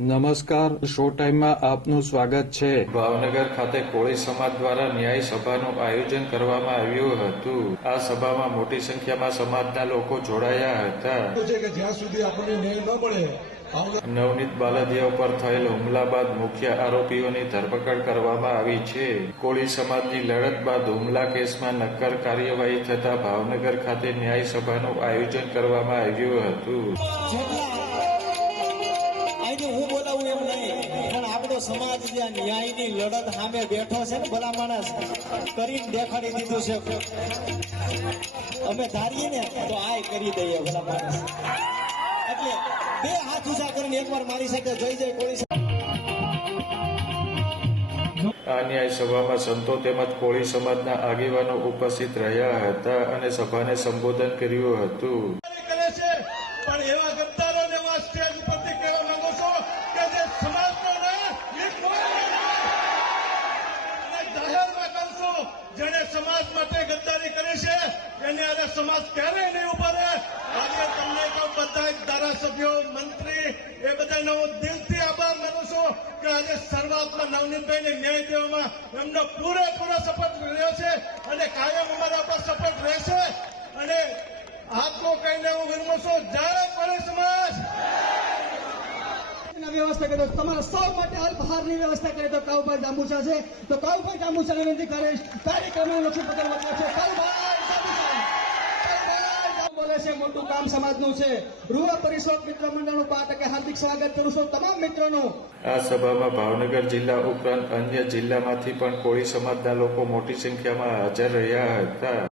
નમસ્કાર, શો ટાઈમમાં આપનું સ્વાગત છે। ભાવનગર ખાતે કોળી સમાજ દ્વારા ન્યાય સભાનું આયોજન કરવામાં આવ્યું હતું। આ સભામાં મોટી સંખ્યામાં સમાજના લોકો જોડાયા હતા। જ્યાં સુધી આપણને ન્યાય ન મળે નવનીત બાલદિયા ઉપર થયેલ હુમલા બાદ મુખ્ય આરોપીઓની ધરપકડ કરવામાં આવી છે। કોળી સમાજની લડત બાદ હુમલા કેસમાં નક્કર કાર્યવાહી થતા ભાવનગર ખાતે ન્યાય સભાનું આયોજન કરવામાં આવ્યું હતું। હું બોલાવું એમ નહીં, પણ આપણો સમાજ જ્યાં ન્યાયની લડત સામે બેઠો છે ને, ભલા માણસ કરીને દેખાડી દીધું છે। અમે ધારીએ ને તો આય કરી દઈએ ભલા માણસ। એટલે બે હાથ ઊંચા કરીને એકવાર મારી સાથે જય જય કોળી। આ ન્યાય સભામાં સંતો તેમજ કોળી સમાજના આગેવાનો ઉપસ્થિત રહ્યા હતા અને સભાને સંબોધન કર્યું હતું। પણ એવા ગદ્દારોને એવા સ્ટેજ ઉપરથી કહેવા માંગુ છું કે જે સમાજનો જાહેરમાં કહું છું, જેને સમાજ માટે ગદ્દારી કરી છે એને આજે સમાજ ક્યારેય નહીં ઉભા રહે। આજે તમને કહું, બધા ધારાસભ્યો, મંત્રી, એ બધાનો હું દિલથી આભાર માનું છું કે આજે શરૂઆતમાં નવનીતભાઈને ન્યાય દેવામાં એમનો પૂરેપૂરો સપોર્ટ રહ્યો છે અને કાયમ અમારા પર સપોર્ટ રહેશે। અને આપકો કહીને હું વિરમું છું, જય કોળી સમાજ। વ્યવસ્થા કરે તો તમારા સૌ માટે અલ્પહારની વ્યવસ્થા કરે તો કાઉભાઈ જાંબુચા છે, તો કાઉભાઈ જાંબુચાને વિનંતી કરીશ, કાર્યક્રમમાં લક્ષ્મી પટેલ વચ્ચે છે। કાઉભાઈ બોલે છે, મોટું કામ સમાજનું છે। રૂવા પરિષદ મિત્ર મંડળનું 5% હાર્દિક સ્વાગત કરું છું તમામ મિત્રોનું। આ સભામાં ભાવનગર જિલ્લા ઉપરાંત અન્ય જિલ્લામાંથી પણ કોળી સમાજના લોકો મોટી સંખ્યામાં હાજર રહ્યા હતા।